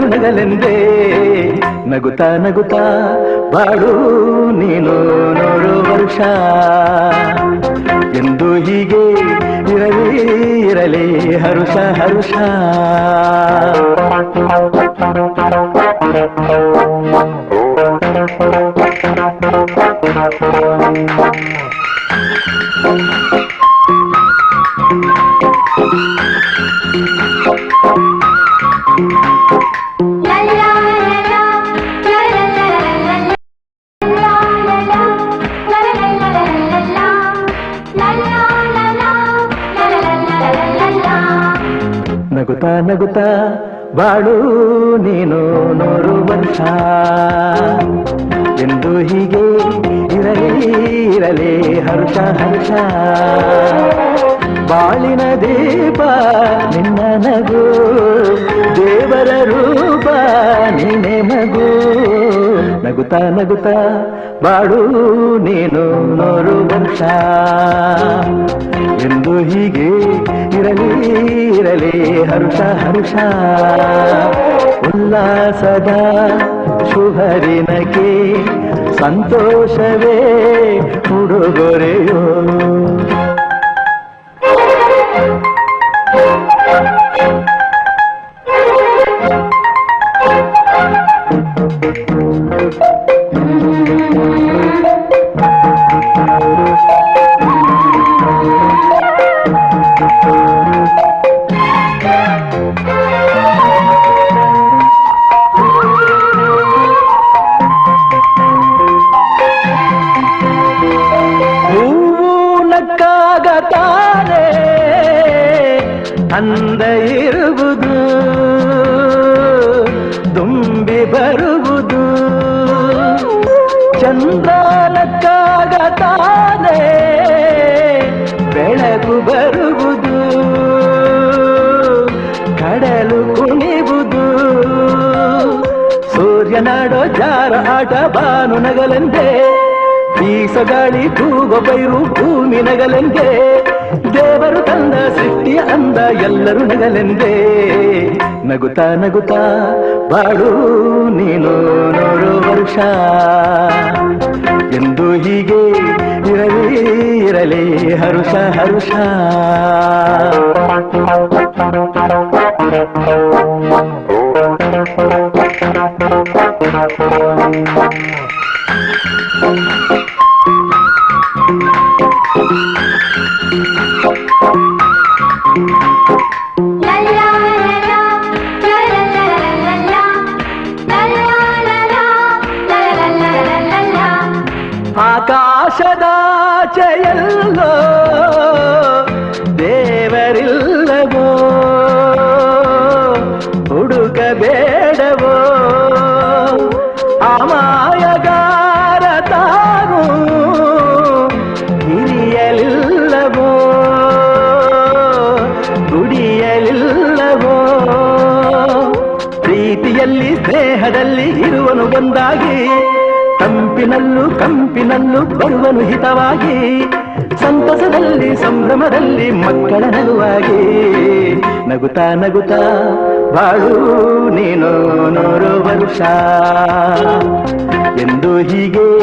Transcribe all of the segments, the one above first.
ನಗಲೆಂದೇ ನಗುತ್ತಾ ನಗುತ್ತಾ ಬಾಳು ನೀನು ನೋಡು ವರ್ಷ. ಎಂದು ಹೀಗೆ ಇರಲಿ ಇರಲಿ ಹರುಷ ಹರುಷ. Thank la ನಗುತ್ತಾ ನಗುತ್ತಾ ಬಾಳು ನೀನು ನೂರು ವರ್ಷ ಎಂದು ಹೀಗೆ ಇರಲಿ ಇರಲಿ ಹರ್ಷ ಹರ್ಷ. ಬಾಳಿನ ದೀಪ, ನಿನ್ನ ನಗು, ದೇವರ ರೂಪ, ನೀನೆ ಮಗು. ನಗುತ ನಗುತ ಬಾಳು ನೀನು ನೂರು ವರ್ಷ. ಎಂದು ಹೀಗೆ ಇರಲಿ ಇರಲಿ, ಹರುಷ ಹರುಷ. ಉಲ್ಲಾಸದ ಶುಭರಿನಕ್ಕೆ ಸಂತೋಷವೇ ಉಡುಗೊರೆಯೋ. ಅಂದ ಇರುವುದು, ತುಂಬಿ ಬರುವುದು. ಚಂದ್ರ ಬೆಳಗು ಬರುವುದು, ಕಡಲು ಕುಣಿವುದು. ಸೂರ್ಯನಾಡೋ ಜಾರ ಆಟ ಬಾನು ನಗಲೆಂದೇ, ಬೀಸಗಾಳಿ ತೂಗ ಬೈರು ಭೂಮಿ ನಗಲೆಂದೇ, ದೇವರು ತಂದ ಸೃಷ್ಟಿಯ ಅಂದ ಎಲ್ಲರೂ ನಗಲೆಂದೇ. ನಗುತ್ತಾ ನಗುತ್ತಾ ಬಾಳು ನೀನು ನೋಡು ವರುಷ. ಎಂದು ಹೀಗೆ ಇರಲಿ ಇರಲಿ, ಹರುಷ ಹರುಷ. Thank la você é ತಂಪಿನಲ್ಲೂ ಕಂಪಿನಲ್ಲೂ ಬರುವನು ಹಿತವಾಗಿ. ಸಂತಸದಲ್ಲಿ, ಸಂಭ್ರಮದಲ್ಲಿ ಮಕ್ಕಳ ನಗುವಾಗಿ. ನಗುತ್ತಾ ನಗುತ್ತಾ, ಬಾಳು ನೀನು ನೂರು ವರ್ಷ. ಎಂದು ಹೀಗೆ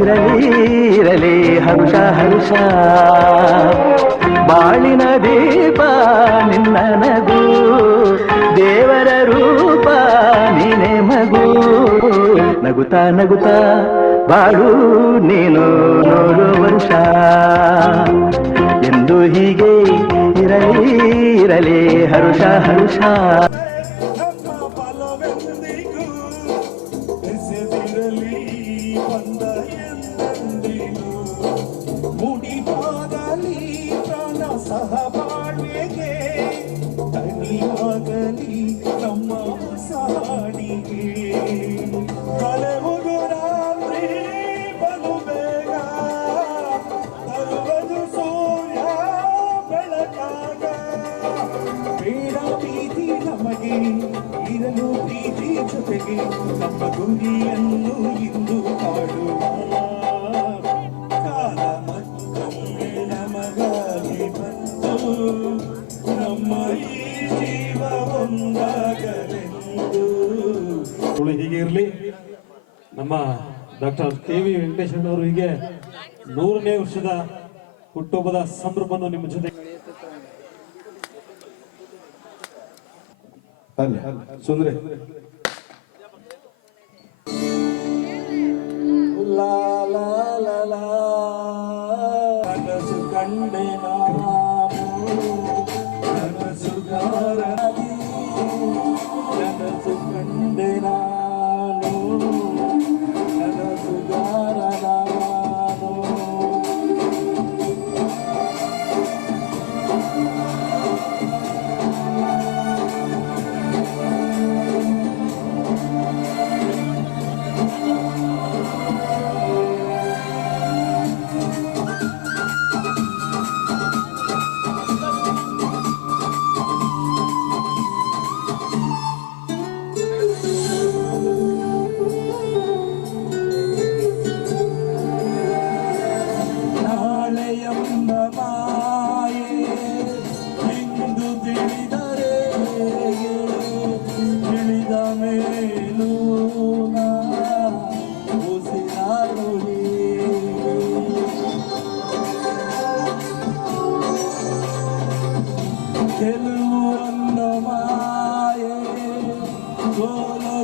ಇರಲಿ ಇರಲಿ ಹರುಷ ಹರುಷ. ಬಾಳಿನ ದೀಪ ನಿನ್ನ ನಗು, ದೇವರ ರೂಪ ನೀನೆ. ನಗುತ್ತಾ ನಗುತ್ತಾ ಬಾಳು ನೀನು ನೋಡು ವರ್ಷ. ಎಂದು ಹೀಗೆ ಇರಲಿ ಇರಲಿ ಹರುಷ ಹರುಷ. ನಮ್ಮ ಗುರಿಯನ್ನು ಇಂದು ಕಾಡುವ ಕಾಲ ಮತ್ತೊಮ್ಮೆ ನಮಗಾಗಿ ಬಂತು ನಮ್ಮ ಈ ಜೀವ ಒಂದಾಗಲೆಂದು ಹೀಗೆ ಇರಲಿ. ನಮ್ಮ ಡಾಕ್ಟರ್ ಕೆ ವಿ ವೆಂಕಟೇಶ್ವರನವರು ಹೀಗೆ ನೂರನೇ ವರ್ಷದ ಹುಟ್ಟುಹಬ್ಬದ ಸಂಭ್ರಮವನ್ನು ನಿಮ್ಮ ಜೊತೆ ಅಲ್ಲಿ ಸುಂದ್ರಿ கண்ட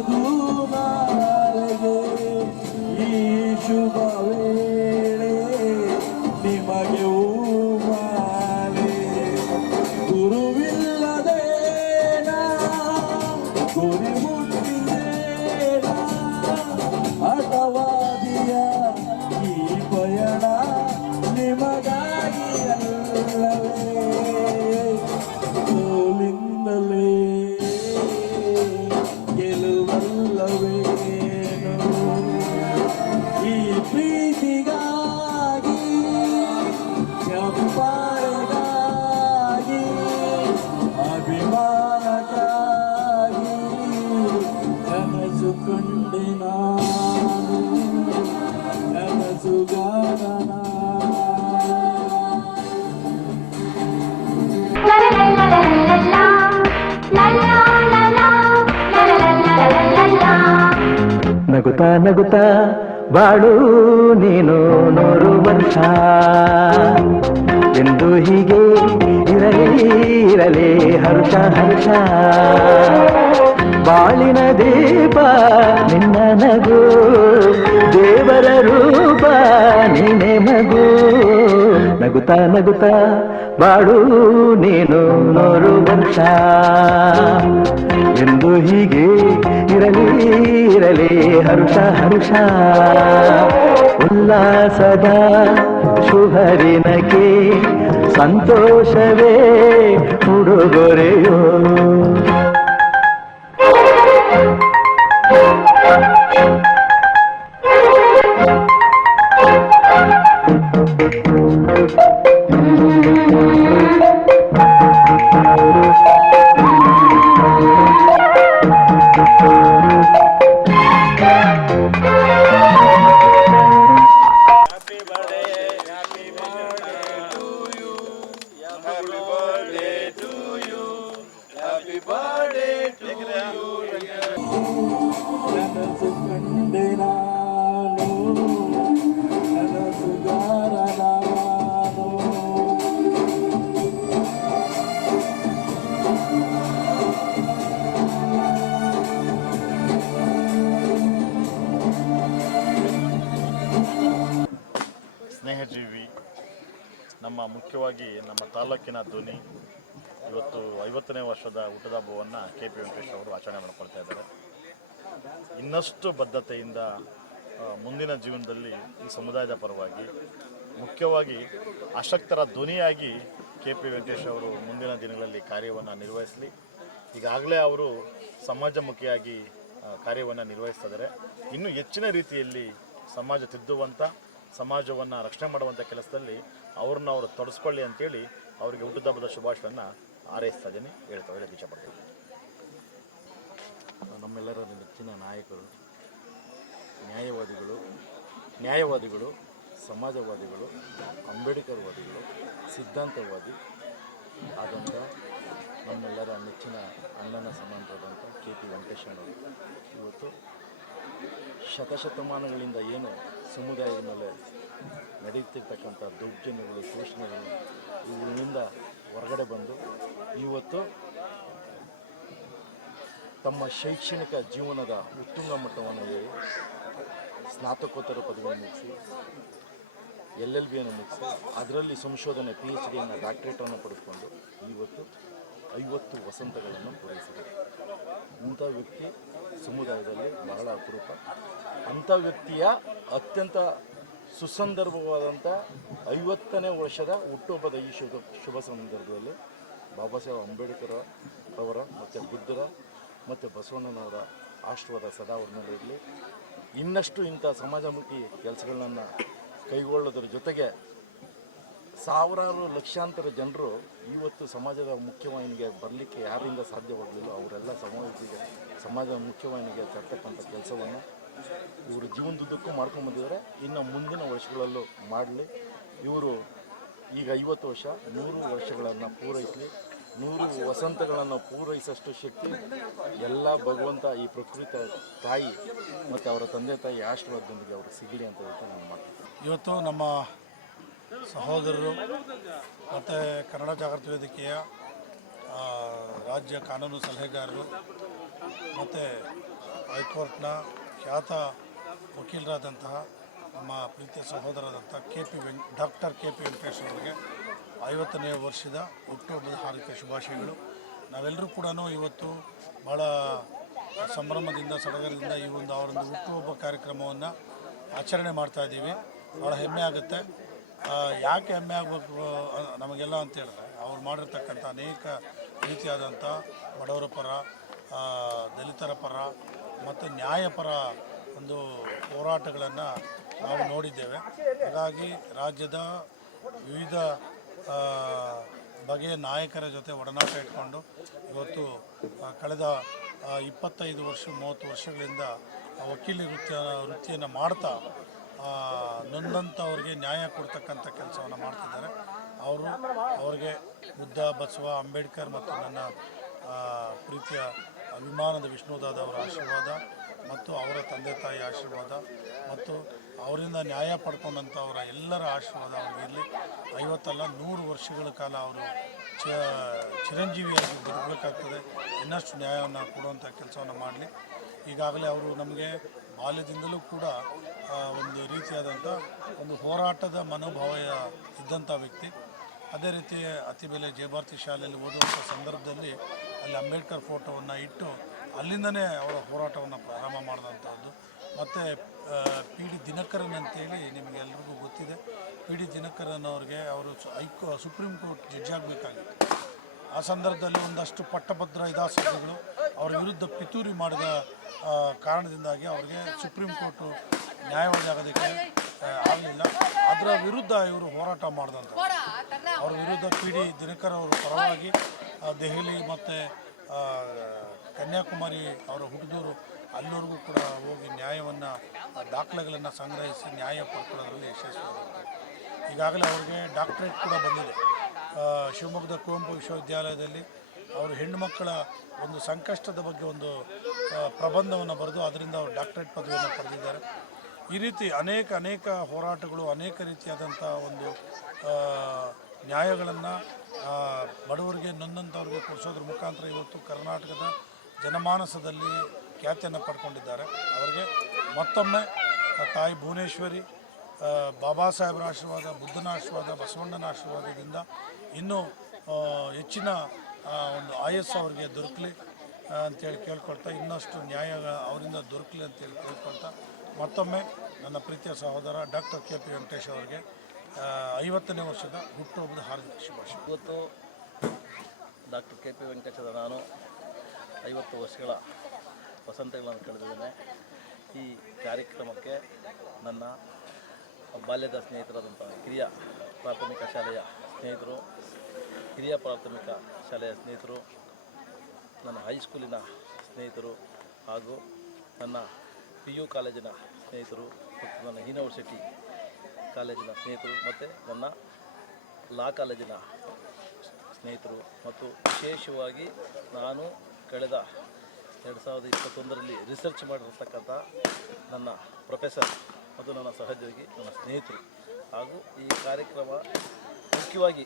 ঘুমার গে ইসুবা ನಗುತ್ತಾ ನಗುತ್ತಾ ಬಾಳು ನೀನು ನೂರು ವರ್ಷ. ಎಂದು ಹೀಗೆ ಇರಲಿ ಇರಲಿ ಹರ್ಷ ಹರ್ಷ. ಬಾಳಿನ ದೀಪ, ನಿನ್ನ ನಗು, ದೇವರ ರೂಪ, ನೀನೆ ಮಗು ನಗುತ ನಗುತ ಬಾಳು, ನೀನು ನೂರು ವರ್ಷ. ಎಂದು ಹೀಗೆ ಇರಲಿ ಇರಲಿ, ಹರುಷ ಹರುಷ. ಉಲ್ಲಾಸದ ಶುಭರಿನಕ್ಕೆ ಸಂತೋಷವೇ ಉಡುಗೊರೆಯೋ. ತಾಲೂಕಿನ ಧ್ವನಿ ಇವತ್ತು ಐವತ್ತನೇ ವರ್ಷದ ಊಟದ ಹಬ್ಬವನ್ನು ಕೆ ಪಿ ವೆಂಕಟೇಶ್ ಅವರು ಆಚರಣೆ ಮಾಡ್ಕೊಳ್ತಾ ಇದ್ದಾರೆ. ಇನ್ನಷ್ಟು ಬದ್ಧತೆಯಿಂದ ಮುಂದಿನ ಜೀವನದಲ್ಲಿ ಈ ಸಮುದಾಯದ ಪರವಾಗಿ ಮುಖ್ಯವಾಗಿ ಅಶಕ್ತರ ಧ್ವನಿಯಾಗಿ ಕೆ ಪಿ ವೆಂಕಟೇಶ್ ಅವರು ಮುಂದಿನ ದಿನಗಳಲ್ಲಿ ಕಾರ್ಯವನ್ನು ನಿರ್ವಹಿಸಲಿ. ಈಗಾಗಲೇ ಅವರು ಸಮಾಜಮುಖಿಯಾಗಿ ಕಾರ್ಯವನ್ನು ನಿರ್ವಹಿಸ್ತಿದ್ದಾರೆ. ಇನ್ನೂ ಹೆಚ್ಚಿನ ರೀತಿಯಲ್ಲಿ ಸಮಾಜ ತಿದ್ದುವಂಥ ಸಮಾಜವನ್ನು ರಕ್ಷಣೆ ಮಾಡುವಂಥ ಕೆಲಸದಲ್ಲಿ ಅವ್ರನ್ನ ಅವರು ತೊಡಸ್ಕೊಳ್ಳಿ ಅಂತೇಳಿ ಅವರಿಗೆ ಹುಟ್ಟುಹಬ್ಬದ ಶುಭಾಶಯವನ್ನು ಹಾರೈಸ್ತಾ ಇದ್ದೀನಿ. ಹೇಳ್ತಾ ಹೇಳಕ್ಕೆ ಇಷ್ಟಪಡ್ತೀನಿ ನಮ್ಮೆಲ್ಲರ ನೆಚ್ಚಿನ ನಾಯಕರು, ನ್ಯಾಯವಾದಿಗಳು ನ್ಯಾಯವಾದಿಗಳು, ಸಮಾಜವಾದಿಗಳು, ಅಂಬೇಡ್ಕರ್ವಾದಿಗಳು, ಸಿದ್ಧಾಂತವಾದಿ ಆದಂಥ ನಮ್ಮೆಲ್ಲರ ನೆಚ್ಚಿನ ಅಣ್ಣನ ಸಮಾನರಾದಂಥ ಕೆ ಪಿ ವೆಂಕಟೇಶಣ್ಣವರು ಇವತ್ತು ಶತಶತಮಾನಗಳಿಂದ ಏನು ಸಮುದಾಯದ ಮೇಲೆ ನಡೆಯುತ್ತಿರ್ತಕ್ಕಂಥ ದೌರ್ಜನ್ಯಗಳು, ಶೋಷಣೆಗಳು ಇವುಗಳಿಂದ ಹೊರಗಡೆ ಬಂದು ಇವತ್ತು ತಮ್ಮ ಶೈಕ್ಷಣಿಕ ಜೀವನದ ಉತ್ತುಂಗ ಮಟ್ಟವನ್ನು ಹೇಳಿ, ಸ್ನಾತಕೋತ್ತರ ಪದವಿಯನ್ನು ಮುಗಿಸಿ, ಎಲ್ ಎಲ್ ಬಿಯನ್ನು ಮುಗಿಸಿ, ಅದರಲ್ಲಿ ಸಂಶೋಧನೆ ಪಿ ಎಚ್ ಡಿಯನ್ನು ಡಾಕ್ಟ್ರೇಟನ್ನು ಪಡೆದುಕೊಂಡು ಇವತ್ತು ಐವತ್ತು ವಸಂತಗಳನ್ನು ಪೂರೈಸಿದೆ. ಇಂಥ ವ್ಯಕ್ತಿ ಸಮುದಾಯದಲ್ಲಿ ಬಹಳ ಅಪರೂಪ. ಅಂಥ ವ್ಯಕ್ತಿಯ ಅತ್ಯಂತ ಸುಸಂದರ್ಭವಾದಂಥ ಐವತ್ತನೇ ವರ್ಷದ ಹುಟ್ಟುಹಬ್ಬದ ಈ ಶುಭ ಶುಭ ಸಂದರ್ಭದಲ್ಲಿ ಬಾಬಾ ಸಾಹೇಬ್ ಅಂಬೇಡ್ಕರ್ ಅವರ ಮತ್ತು ಬುದ್ಧರ ಮತ್ತು ಬಸವಣ್ಣನವರ ಆಶೀರ್ವಾದ ಸದಾ ಇರಲಿ ಇನ್ನಷ್ಟು ಇಂಥ ಸಮಾಜಮುಖಿ ಕೆಲಸಗಳನ್ನು ಕೈಗೊಳ್ಳೋದ್ರ ಜೊತೆಗೆ ಸಾವಿರಾರು ಲಕ್ಷಾಂತರ ಜನರು ಇವತ್ತು ಸಮಾಜದ ಮುಖ್ಯವಾಹಿನಿಗೆ ಬರಲಿಕ್ಕೆ ಯಾರಿಂದ ಸಾಧ್ಯವಾಗಲಿಲ್ಲ ಅವರೆಲ್ಲ ಸಮಾಜಕ್ಕೆ, ಸಮಾಜದ ಮುಖ್ಯವಾಹಿನಿಗೆ ತರ್ತಕ್ಕಂಥ ಕೆಲಸವನ್ನು ಇವರು ಜೀವನದುದ್ದಕ್ಕೂ ಮಾಡ್ಕೊಂಡು ಬಂದಿದ್ದಾರೆ. ಇನ್ನು ಮುಂದಿನ ವರ್ಷಗಳಲ್ಲೂ ಮಾಡಲಿ. ಇವರು ಈಗ ಐವತ್ತು ವರ್ಷ, ನೂರು ವರ್ಷಗಳನ್ನು ಪೂರೈಸಲಿ. ನೂರು ವಸಂತಗಳನ್ನು ಪೂರೈಸಷ್ಟು ಶಕ್ತಿ ಎಲ್ಲ ಭಗವಂತ ಈ ಪ್ರಕೃತಿ ತಾಯಿ ಮತ್ತು ಅವರ ತಂದೆ ತಾಯಿ ಆಶೀರ್ವಾದದೊಂದಿಗೆ ಅವರು ಸಿಗಲಿ ಅಂತ ಹೇಳ್ತಾ ನಾನು ಮಾಡ್ತೀನಿ ಇವತ್ತು ನಮ್ಮ ಸಹೋದರರು ಮತ್ತು ಕನ್ನಡ ಜಾಗೃತಿ ವೇದಿಕೆಯ ರಾಜ್ಯ ಕಾನೂನು ಸಲಹೆಗಾರರು ಮತ್ತು ಹೈಕೋರ್ಟ್ನ ಖ್ಯಾತ ವಕೀಲರಾದಂತಹ ನಮ್ಮ ಪ್ರೀತಿಯ ಸಹೋದರರಾದಂಥ ಕೆ ಪಿ ವೆಂಕ್ ಡಾಕ್ಟರ್ ಕೆ ಪಿ ವೆಂಕಟೇಶ್ ಅವರಿಗೆ ಐವತ್ತನೇ ವರ್ಷದ ಹುಟ್ಟುಹಬ್ಬದ ಹಾರ್ದಿಕ ಶುಭಾಶಯಗಳು. ನಾವೆಲ್ಲರೂ ಕೂಡ ಇವತ್ತು ಭಾಳ ಸಂಭ್ರಮದಿಂದ, ಸಡಗರದಿಂದ ಈ ಒಂದು ಅವರೊಂದು ಹುಟ್ಟುಹಬ್ಬ ಕಾರ್ಯಕ್ರಮವನ್ನು ಆಚರಣೆ ಮಾಡ್ತಾ ಇದ್ದೀವಿ. ಭಾಳ ಹೆಮ್ಮೆ ಆಗುತ್ತೆ. ಯಾಕೆ ಹೆಮ್ಮೆ ಆಗಬೇಕು ನಮಗೆಲ್ಲ ಅಂತ ಹೇಳಿದ್ರೆ, ಅವ್ರು ಮಾಡಿರ್ತಕ್ಕಂಥ ಅನೇಕ ರೀತಿಯಾದಂಥ ಬಡವರ ಪರ ದಲಿತರ ಪರ ಮತ್ತು ನ್ಯಾಯಪರ ಒಂದು ಹೋರಾಟಗಳನ್ನು ನಾವು ನೋಡಿದ್ದೇವೆ. ಹಾಗಾಗಿ ರಾಜ್ಯದ ವಿವಿಧ ಬಗೆಯ ನಾಯಕರ ಜೊತೆ ಒಡನಾಟ ಇಟ್ಕೊಂಡು ಇವತ್ತು ಕಳೆದ ಇಪ್ಪತ್ತೈದು ವರ್ಷ, ಮೂವತ್ತು ವರ್ಷಗಳಿಂದ ವಕೀಲಿ ವೃತ್ತಿಯ ವೃತ್ತಿಯನ್ನು ಮಾಡ್ತಾ ನೊಂದಂಥವ್ರಿಗೆ ನ್ಯಾಯ ಕೊಡ್ತಕ್ಕಂಥ ಕೆಲಸವನ್ನು ಮಾಡ್ತಿದ್ದಾರೆ. ಅವರು ಅವ್ರಿಗೆ ಬುದ್ಧ ಬಸವ ಅಂಬೇಡ್ಕರ್ ಮತ್ತು ನನ್ನ ಪ್ರೀತಿಯ ಅಭಿಮಾನದ ವಿಷ್ಣುದಾದ ಅವರ ಆಶೀರ್ವಾದ ಮತ್ತು ಅವರ ತಂದೆ ತಾಯಿ ಆಶೀರ್ವಾದ ಮತ್ತು ಅವರಿಂದ ನ್ಯಾಯ ಪಡ್ಕೊಂಡಂಥವರ ಎಲ್ಲರ ಆಶೀರ್ವಾದ ಅವ್ರಿಗೆ ಇರಲಿ. ಐವತ್ತಲ್ಲ ನೂರು ವರ್ಷಗಳ ಕಾಲ ಅವರು ಚ, ಚಿರಂಜೀವಿಯಾಗಿ ಬರಬೇಕಾಗ್ತದೆ ಇನ್ನಷ್ಟು ನ್ಯಾಯವನ್ನು ಕೊಡುವಂಥ ಕೆಲಸವನ್ನು ಮಾಡಲಿ. ಈಗಾಗಲೇ ಅವರು ನಮಗೆ ಬಾಲ್ಯದಿಂದಲೂ ಕೂಡ ಒಂದು ರೀತಿಯಾದಂಥ ಒಂದು ಹೋರಾಟದ ಮನೋಭಾವ ಇದ್ದಂಥ ವ್ಯಕ್ತಿ. ಅದೇ ರೀತಿ ಅತಿ ಬೆಲೆ ಜಯಭಾರತಿ ಶಾಲೆಯಲ್ಲಿ ಓದುವಂಥ ಸಂದರ್ಭದಲ್ಲಿ ಅಲ್ಲಿ ಅಂಬೇಡ್ಕರ್ ಫೋಟೋವನ್ನು ಇಟ್ಟು ಅಲ್ಲಿಂದನೇ ಅವರ ಹೋರಾಟವನ್ನು ಪ್ರಾರಂಭ ಮಾಡಿದಂಥದ್ದು ಮತ್ತು ಪಿ ಡಿ ದಿನಕರನ್ ಅಂತೇಳಿ ನಿಮಗೆ ಎಲ್ರಿಗೂ ಗೊತ್ತಿದೆ. ಪಿ ಡಿ ದಿನಕರನ್ ಅವ್ರಿಗೆ ಅವರು ಹೈಕೋ ಸುಪ್ರೀಂ ಕೋರ್ಟ್ ಜಡ್ಜ್ ಆಗಬೇಕಾಗಿತ್ತು. ಆ ಸಂದರ್ಭದಲ್ಲಿ ಒಂದಷ್ಟು ಪಟ್ಟಭದ್ರ ಹಿತಾಸಕ್ತಿಗಳು ಅವರ ವಿರುದ್ಧ ಪಿತೂರಿ ಮಾಡಿದ ಕಾರಣದಿಂದಾಗಿ ಅವರಿಗೆ ಸುಪ್ರೀಂ ಕೋರ್ಟು ನ್ಯಾಯವಾದಿ ಆಗೋದಕ್ಕೆ ಆಗಲಿಲ್ಲ. ಅದರ ವಿರುದ್ಧ ಇವರು ಹೋರಾಟ ಮಾಡಿದಂಥ ಅವ್ರ ವಿರುದ್ಧ ಪಿ ಡಿ ದಿನಕರ್ ಅವರು ಪರವಾಗಿ ದೆಹಲಿ ಮತ್ತು ಕನ್ಯಾಕುಮಾರಿ ಅವರ ಹುಡುಗರು ಅಲ್ಲಿವರೆಗೂ ಕೂಡ ಹೋಗಿ ನ್ಯಾಯವನ್ನು ದಾಖಲೆಗಳನ್ನು ಸಂಗ್ರಹಿಸಿ ನ್ಯಾಯ ಪಡ್ಕೊಳ್ಳೋದ್ರಲ್ಲಿ ಯಶಸ್ವಿಯಾಗುತ್ತೆ ಈಗಾಗಲೇ ಅವ್ರಿಗೆ ಡಾಕ್ಟ್ರೇಟ್ ಕೂಡ ಬಂದಿದೆ. ಶಿವಮೊಗ್ಗದ ಕುವೆಂಪು ವಿಶ್ವವಿದ್ಯಾಲಯದಲ್ಲಿ ಅವರು ಹೆಣ್ಣುಮಕ್ಕಳ ಒಂದು ಸಂಕಷ್ಟದ ಬಗ್ಗೆ ಒಂದು ಪ್ರಬಂಧವನ್ನು ಬರೆದು ಅದರಿಂದ ಅವರು ಡಾಕ್ಟ್ರೇಟ್ ಪದವಿಯನ್ನು ಪಡೆದಿದ್ದಾರೆ. ಈ ರೀತಿ ಅನೇಕ ಅನೇಕ ಹೋರಾಟಗಳು, ಅನೇಕ ರೀತಿಯಾದಂಥ ಒಂದು ನ್ಯಾಯಗಳನ್ನು ಬಡವರಿಗೆ ನೊಂದಂಥವ್ರಿಗೆ ಕೊಡಿಸೋದ್ರ ಮುಖಾಂತರ ಇವತ್ತು ಕರ್ನಾಟಕದ ಜನಮಾನಸದಲ್ಲಿ ಖ್ಯಾತಿಯನ್ನು ಪಡ್ಕೊಂಡಿದ್ದಾರೆ. ಅವರಿಗೆ ಮತ್ತೊಮ್ಮೆ ತಾಯಿ ಭುವನೇಶ್ವರಿ ಬಾಬಾ ಸಾಹೇಬರ ಆಶೀರ್ವಾದ, ಬುದ್ಧನ ಆಶೀರ್ವಾದ, ಬಸವಣ್ಣನ ಆಶೀರ್ವಾದದಿಂದ ಇನ್ನೂ ಹೆಚ್ಚಿನ ಒಂದು ಆಯಸ್ಸು ಅವರಿಗೆ ದೊರಕಲಿ ಅಂತೇಳಿ ಕೇಳ್ಕೊಳ್ತಾ, ಇನ್ನಷ್ಟು ನ್ಯಾಯ ಅವರಿಂದ ದೊರಕಲಿ ಅಂತೇಳಿ ಕೇಳ್ಕೊಳ್ತಾ, ಮತ್ತೊಮ್ಮೆ ನನ್ನ ಪ್ರೀತಿಯ ಸಹೋದರ ಡಾಕ್ಟರ್ ಕೆ ಪಿ ವೆಂಕಟೇಶ್ ಅವರಿಗೆ ಐವತ್ತನೇ ವರ್ಷದ ಹುಟ್ಟುಹಬ್ಬದ ಹಾರ್ದಿಕ ಶುಭಾಶಯ. ಇವತ್ತು ಡಾಕ್ಟರ್ ಕೆ ಪಿ ವೆಂಕಟೇಶ್ವರ ನಾನು ಐವತ್ತು ವರ್ಷಗಳ ವಸಂತಗಳನ್ನು ಕಳೆದಿದ್ದೇನೆ. ಈ ಕಾರ್ಯಕ್ರಮಕ್ಕೆ ನನ್ನ ಬಾಲ್ಯದ ಸ್ನೇಹಿತರಾದಂಥ ಕಿರಿಯ ಪ್ರಾಥಮಿಕ ಶಾಲೆಯ ಸ್ನೇಹಿತರು, ಹಿರಿಯ ಪ್ರಾಥಮಿಕ ಶಾಲೆಯ ಸ್ನೇಹಿತರು, ನನ್ನ ಹೈಸ್ಕೂಲಿನ ಸ್ನೇಹಿತರು ಹಾಗೂ ನನ್ನ ಪಿ ಯು ಕಾಲೇಜಿನ ಸ್ನೇಹಿತರು ಮತ್ತು ನನ್ನ ಯೂನಿವರ್ಸಿಟಿ ಕಾಲೇಜಿನ ಸ್ನೇಹಿತರು ಮತ್ತು ನನ್ನ ಲಾ ಕಾಲೇಜಿನ ಸ್ನೇಹಿತರು ಮತ್ತು ವಿಶೇಷವಾಗಿ ನಾನು ಕಳೆದ ಎರಡು ಸಾವಿರದ ಇಪ್ಪತ್ತೊಂದರಲ್ಲಿ ರಿಸರ್ಚ್ ಮಾಡಿರ್ತಕ್ಕಂಥ ನನ್ನ ಪ್ರೊಫೆಸರ್ ಮತ್ತು ನನ್ನ ಸಹೋದ್ಯೋಗಿ, ನನ್ನ ಸ್ನೇಹಿತರು. ಹಾಗೂ ಈ ಕಾರ್ಯಕ್ರಮ ಮುಖ್ಯವಾಗಿ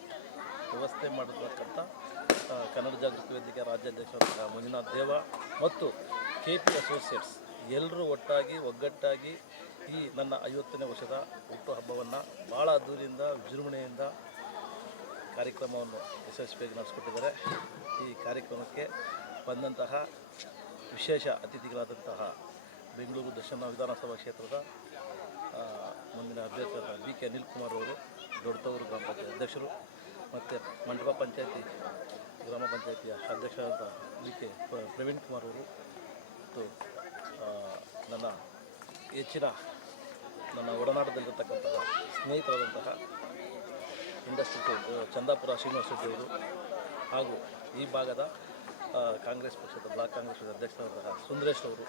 ವ್ಯವಸ್ಥೆ ಮಾಡಿರ್ತಕ್ಕಂಥ ಕನ್ನಡ ಜಾಗೃತಿ ವೇದಿಕೆ ರಾಜ್ಯಾಧ್ಯಕ್ಷ ಮಂಜುನಾಥ್ ದೇವ ಮತ್ತು ಕೆ ಪಿ ಅಸೋಸಿಯೇಟ್ಸ್. ಎಲ್ಲರೂ ಒಟ್ಟಾಗಿ, ಒಗ್ಗಟ್ಟಾಗಿ ಈ ನನ್ನ ಐವತ್ತನೇ ವರ್ಷದ ಹುಟ್ಟುಹಬ್ಬವನ್ನು ಭಾಳ ಅದ್ದೂರಿಯಿಂದ ವಿಜೃಂಭಣೆಯಿಂದ ಕಾರ್ಯಕ್ರಮವನ್ನು ಯಶಸ್ವಿಯಾಗಿ ನಡೆಸಿಕೊಟ್ಟಿದ್ದಾರೆ. ಈ ಕಾರ್ಯಕ್ರಮಕ್ಕೆ ಬಂದಂತಹ ವಿಶೇಷ ಅತಿಥಿಗಳಾದಂತಹ ಬೆಂಗಳೂರು ದರ್ಶನ ವಿಧಾನಸಭಾ ಕ್ಷೇತ್ರದ ಮುಂದಿನ ಅಭ್ಯರ್ಥಿಯಾದ ಬಿ ಕೆ ಅನಿಲ್ ಕುಮಾರ್ ಅವರು, ದೊಡ್ಡತವರು ಗ್ರಾಮ ಪಂಚಾಯತ್ ಅಧ್ಯಕ್ಷರು ಮತ್ತು ಮಂಟಪ ಪಂಚಾಯತಿ, ಗ್ರಾಮ ಪಂಚಾಯತಿಯ ಅಧ್ಯಕ್ಷರಾದ ಬಿ ಕೆ ಪ್ರ- ಪ್ರವೀಣ್ ಕುಮಾರ್ ಅವರು ಮತ್ತು ನನ್ನ ಹೆಚ್ಚಿನ ನನ್ನ ಒಡನಾಟದಲ್ಲಿರ್ತಕ್ಕಂತಹ ಸ್ನೇಹಿತರಾದಂತಹ ಇಂಡಸ್ಟ್ರಿ ಚಂದಾಪುರ ಶ್ರೀನಿವಾಸ ಹಾಗೂ ಈ ಭಾಗದ ಕಾಂಗ್ರೆಸ್ ಪಕ್ಷದ, ಬ್ಲಾಕ್ ಕಾಂಗ್ರೆಸ್ ಪಕ್ಷದ ಅಧ್ಯಕ್ಷರಾದಂತಹ ಸುಂದರೇಶ್ ಅವರು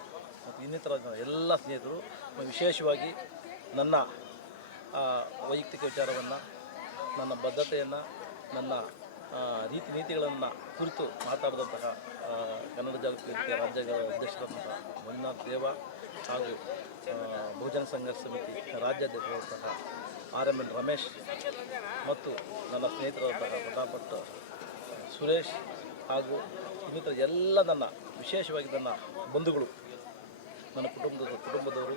ಮತ್ತು ಇನ್ನಿತರ ಎಲ್ಲ ಸ್ನೇಹಿತರು ವಿಶೇಷವಾಗಿ ನನ್ನ ವೈಯಕ್ತಿಕ ವಿಚಾರವನ್ನು, ನನ್ನ ಬದ್ಧತೆಯನ್ನು, ನನ್ನ ರೀತಿ ನೀತಿಗಳನ್ನು ಕುರಿತು ಮಾತಾಡಿದಂತಹ ಕನ್ನಡ ಜಾಗೃತಿ ರಾಜ್ಯಗಳ ರಾಜ್ಯ ಅಧ್ಯಕ್ಷರಾದಂತಹ ಮಂಜುನಾಥ್ ದೇವ ಹಾಗೂ ಬಹುಜನ ಸಂಘರ್ಷ ಸಮಿತಿ ರಾಜ್ಯಾಧ್ಯಕ್ಷರಾದಂತಹ ಆರ್ ಎಂ ಎನ್ ರಮೇಶ್ ಮತ್ತು ನನ್ನ ಸ್ನೇಹಿತರಾದಂತಹ ಪ್ರತಾಪಟ್ ಸುರೇಶ್ ಹಾಗೂ ಇನ್ನಿತರ ಎಲ್ಲ ನನ್ನ ವಿಶೇಷವಾಗಿ ನನ್ನ ಬಂಧುಗಳು, ನನ್ನ ಕುಟುಂಬದ, ಕುಟುಂಬದವರು,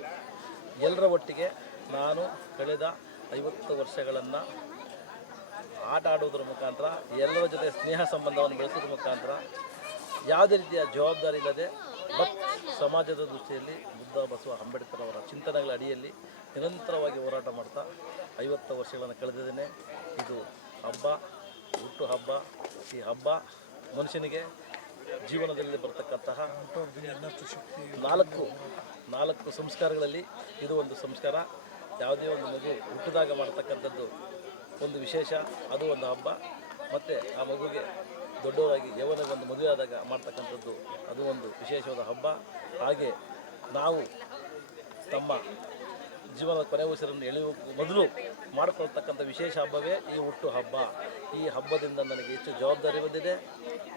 ಎಲ್ಲರ ಒಟ್ಟಿಗೆ ನಾನು ಕಳೆದ ಐವತ್ತು ವರ್ಷಗಳನ್ನು ಆಟ ಆಡುವುದರ ಮುಖಾಂತರ, ಎಲ್ಲರ ಜೊತೆ ಸ್ನೇಹ ಸಂಬಂಧವನ್ನು ಬೆಳೆಸೋದ್ರ ಮುಖಾಂತರ ಯಾವುದೇ ರೀತಿಯ ಜವಾಬ್ದಾರಿ ಇಲ್ಲದೆ ಬಟ್ ಸಮಾಜದ ದೃಷ್ಟಿಯಲ್ಲಿ ಬುದ್ಧ ಬಸವ ಅಂಬೇಡ್ಕರ್ ಅವರ ಚಿಂತನೆಗಳ ಅಡಿಯಲ್ಲಿ ನಿರಂತರವಾಗಿ ಹೋರಾಟ ಮಾಡ್ತಾ ಐವತ್ತು ವರ್ಷಗಳನ್ನು ಕಳೆದಿದ್ದೇನೆ. ಇದು ಹಬ್ಬ, ಹುಟ್ಟು ಹಬ್ಬ, ಈ ಹಬ್ಬ ಮನುಷ್ಯನಿಗೆ ಜೀವನದಲ್ಲಿ ಬರ್ತಕ್ಕಂತಹ ನಾಲ್ಕು ನಾಲ್ಕು ಸಂಸ್ಕಾರಗಳಲ್ಲಿ ಇದು ಒಂದು ಸಂಸ್ಕಾರ. ಯಾವುದೇ ಒಂದು ಮಗು ಹುಟ್ಟಿದಾಗ ಮಾಡ್ತಕ್ಕಂಥದ್ದು ಒಂದು ವಿಶೇಷ, ಅದು ಒಂದು ಹಬ್ಬ. ಮತ್ತು ಆ ಮಗುವಿಗೆ ದೊಡ್ಡವರಾಗಿ ಯವನಗೊಂದು ಒಂದು ಮದುವೆ ಆದಾಗ ಮಾಡ್ತಕ್ಕಂಥದ್ದು ಅದು ಒಂದು ವಿಶೇಷವಾದ ಹಬ್ಬ. ಹಾಗೆ ನಾವು ತಮ್ಮ ಜೀವನದ ಕೊನೆ ಉಸಿರನ್ನು ಎಳೆಯುವ ಮೊದಲು ಮಾಡಿಕೊಳ್ತಕ್ಕಂಥ ವಿಶೇಷ ಹಬ್ಬವೇ ಈ ಹುಟ್ಟು ಹಬ್ಬ. ಈ ಹಬ್ಬದಿಂದ ನನಗೆ ಹೆಚ್ಚು ಜವಾಬ್ದಾರಿ ಬಂದಿದೆ.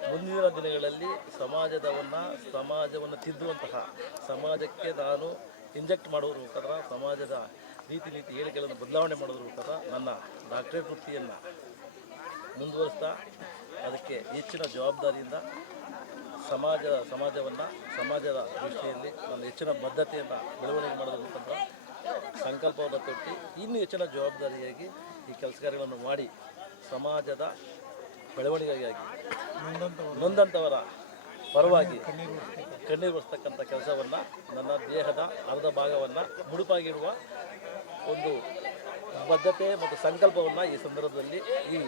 ಮುಂದಿನ ದಿನಗಳಲ್ಲಿ ಸಮಾಜದವನ್ನು, ಸಮಾಜವನ್ನು ತಿದ್ದುವಂತಹ, ಸಮಾಜಕ್ಕೆ ನಾನು ಇಂಜೆಕ್ಟ್ ಮಾಡೋದ್ರ ಮುಖಾಂತರ ಸಮಾಜದ ರೀತಿ ನೀತಿ ಹೇಳಿಕೆಗಳನ್ನು ಬದಲಾವಣೆ ಮಾಡೋದ್ರ ಮುಖಾಂತರ ನನ್ನ ಡಾಕ್ಟರೇಟ್ ವೃತ್ತಿಯನ್ನು ಮುಂದುವರಿಸ್ತಾ ಅದಕ್ಕೆ ಹೆಚ್ಚಿನ ಜವಾಬ್ದಾರಿಯಿಂದ ಸಮಾಜ ಸಮಾಜವನ್ನು, ಸಮಾಜದ ದೃಷ್ಟಿಯಲ್ಲಿ ಒಂದು ಹೆಚ್ಚಿನ ಬದ್ಧತೆಯನ್ನು ಬೆಳವಣಿಗೆ ಮಾಡೋದ್ರ ಸಂಕಲ್ಪವನ್ನು ತೊಟ್ಟು ಇನ್ನೂ ಹೆಚ್ಚಿನ ಜವಾಬ್ದಾರಿಯಾಗಿ ಈ ಕೆಲಸ ಕಾರ್ಯಗಳನ್ನು ಮಾಡಿ ಸಮಾಜದ ಬೆಳವಣಿಗೆಗಾಗಿ ನೊಂದಂಥವರ ಪರವಾಗಿ ಕಣ್ಣೀರು ಬರ್ತಕ್ಕಂಥ ಕೆಲಸವನ್ನು, ನನ್ನ ದೇಹದ ಅರ್ಧ ಭಾಗವನ್ನು ಮುಡುಪಾಗಿಡುವ ಒಂದು ಬದ್ಧತೆ ಮತ್ತು ಸಂಕಲ್ಪವನ್ನು ಈ ಸಂದರ್ಭದಲ್ಲಿ ಈ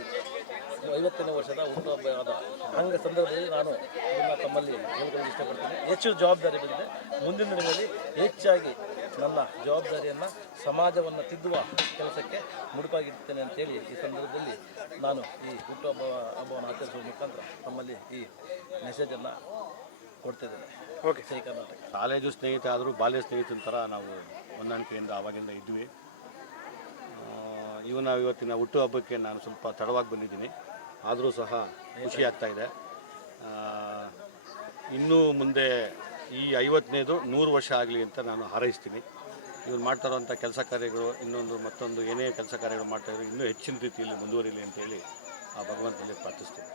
ಐವತ್ತನೇ ವರ್ಷದ ಹುಟ್ಟುಹಬ್ಬದ ಅಂಗ ಸಂದರ್ಭದಲ್ಲಿ ನಾನು ನಿಮ್ಮ ತಮ್ಮಲ್ಲಿ ಹೇಳ್ಕೊಳ್ಳಲು ಇಷ್ಟಪಡ್ತೇನೆ. ಹೆಚ್ಚು ಜವಾಬ್ದಾರಿ ಬಂದಿದೆ. ಮುಂದಿನ ದಿನಗಳಲ್ಲಿ ಹೆಚ್ಚಾಗಿ ನನ್ನ ಜವಾಬ್ದಾರಿಯನ್ನು ಸಮಾಜವನ್ನು ತಿದ್ದುವ ಕೆಲಸಕ್ಕೆ ಮುಡುಪಾಗಿರ್ತೇನೆ ಅಂತೇಳಿ ಈ ಸಂದರ್ಭದಲ್ಲಿ ನಾನು ಈ ಹುಟ್ಟುಹಬ್ಬ ಹಬ್ಬವನ್ನು ಆಚರಿಸುವ ಮುಖಾಂತರ ತಮ್ಮಲ್ಲಿ ಈ ಮೆಸೇಜನ್ನು ಕೊಡ್ತಿದ್ದೇನೆ. ಓಕೆ ಸರಿ ಕರ್ನಾಟಕ. ಕಾಲೇಜು ಸ್ನೇಹಿತ ಆದರೂ ಬಾಲ್ಯ ಸ್ನೇಹಿತನ ಥರ ನಾವು ಹೊಂದಾಣಿಕೆಯಿಂದ ಆವಾಗಿಂದ ಇದ್ವಿ. ಇವನ ಇವತ್ತಿನ ಹುಟ್ಟುಹಬ್ಬಕ್ಕೆ ನಾನು ಸ್ವಲ್ಪ ತಡವಾಗಿ ಬಂದಿದ್ದೀನಿ. ಆದರೂ ಸಹ ಖುಷಿ ಆಗ್ತಾ ಇದೆ. ಇನ್ನೂ ಮುಂದೆ ಈ ಐವತ್ತನೇದು ನೂರು ವರ್ಷ ಆಗಲಿ ಅಂತ ನಾನು ಹಾರೈಸ್ತೀನಿ. ಇವ್ರು ಮಾಡ್ತಾ ಇರೋಂಥ ಕೆಲಸ ಕಾರ್ಯಗಳು, ಇನ್ನೊಂದು ಮತ್ತೊಂದು ಏನೇ ಕೆಲಸ ಕಾರ್ಯಗಳು ಮಾಡ್ತಾಯಿದ್ರು ಇನ್ನೂ ಹೆಚ್ಚಿನ ರೀತಿಯಲ್ಲಿ ಮುಂದುವರಿಲಿ ಅಂತೇಳಿ ಆ ಭಗವಂತನಲ್ಲಿ ಪ್ರಾರ್ಥಿಸ್ತೀನಿ.